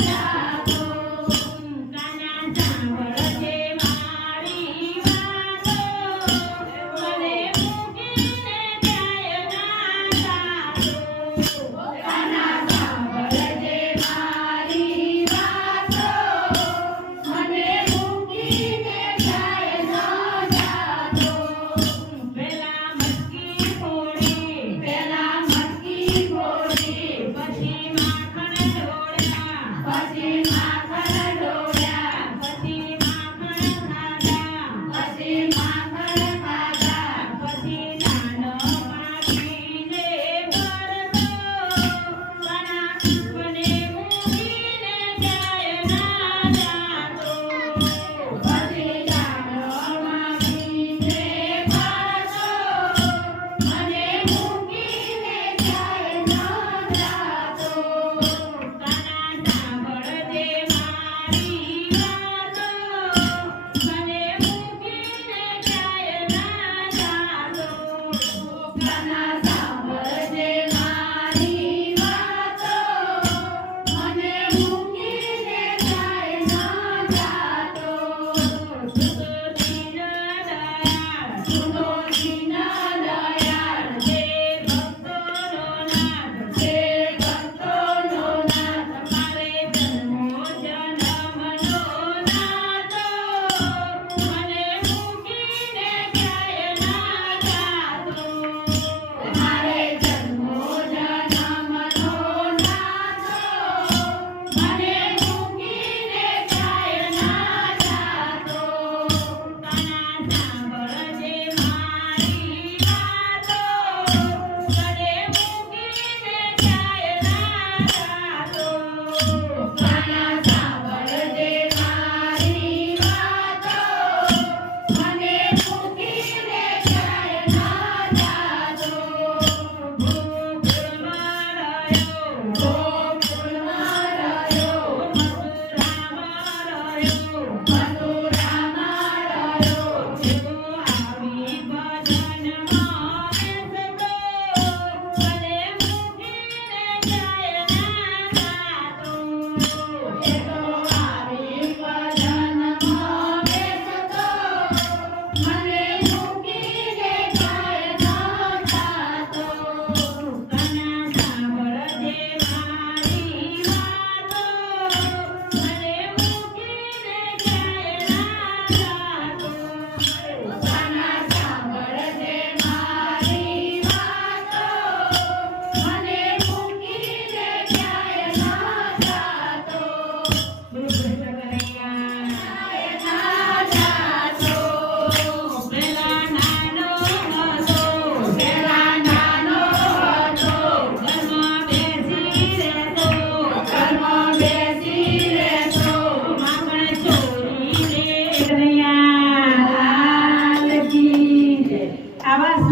Yeah.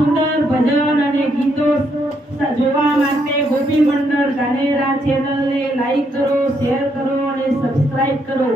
સુંદર ભજન અને ગીતો જોવા માટે ગોપી મંડળ ધાનેરા ચેનલને લાઈક કરો શેર કરો અને સબસ્ક્રાઇબ કરો